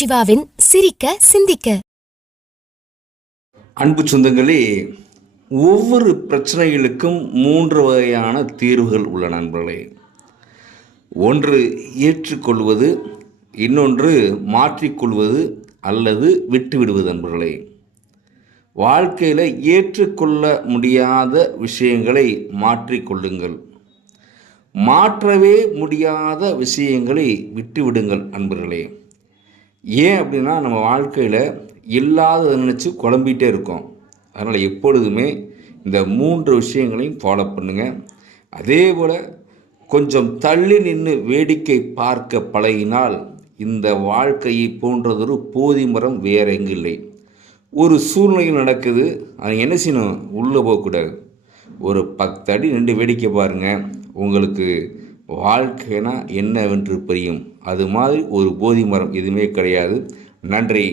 சிவாவின் சிரிக்க சிந்திக்க. அன்பு சொந்தங்களே, ஒவ்வொரு பிரச்சனைகளுக்கும் 3 வகையான தீர்வுகள் உள்ளன நண்பர்களே. ஒன்று ஏற்றுக்கொள்வது, இன்னொன்று மாற்றிக்கொள்வது அல்லது விட்டுவிடுவது நண்பர்களே. வாழ்க்கையில் ஏற்றுக்கொள்ள முடியாத விஷயங்களை மாற்றிக்கொள்ளுங்கள், மாற்றவே முடியாத விஷயங்களை விட்டுவிடுங்கள் நண்பர்களே. ஏன் அப்படின்னா, நம்ம வாழ்க்கையில் இல்லாததை நினச்சி குழம்பிகிட்டே இருக்கோம். அதனால் எப்பொழுதுமே இந்த 3 விஷயங்களையும் ஃபாலோ பண்ணுங்கள். அதே போல் கொஞ்சம் தள்ளி நின்று வேடிக்கை பார்க்க பழகினால் இந்த வாழ்க்கையை போன்றதொரு போதி மரம் வேற எங்கு இல்லை. ஒரு சூழ்நிலையில் நடக்குது, அது என்ன செய்யணும்? உள்ளே போகக்கூடாது. ஒரு 10 அடி நின்று வேடிக்கை பாருங்கள், உங்களுக்கு வாழ்க்கைனா என்னவென்று புரியும். அது மாதிரி ஒரு போதி மரம் எதுவுமே கிடையாது. நன்றி.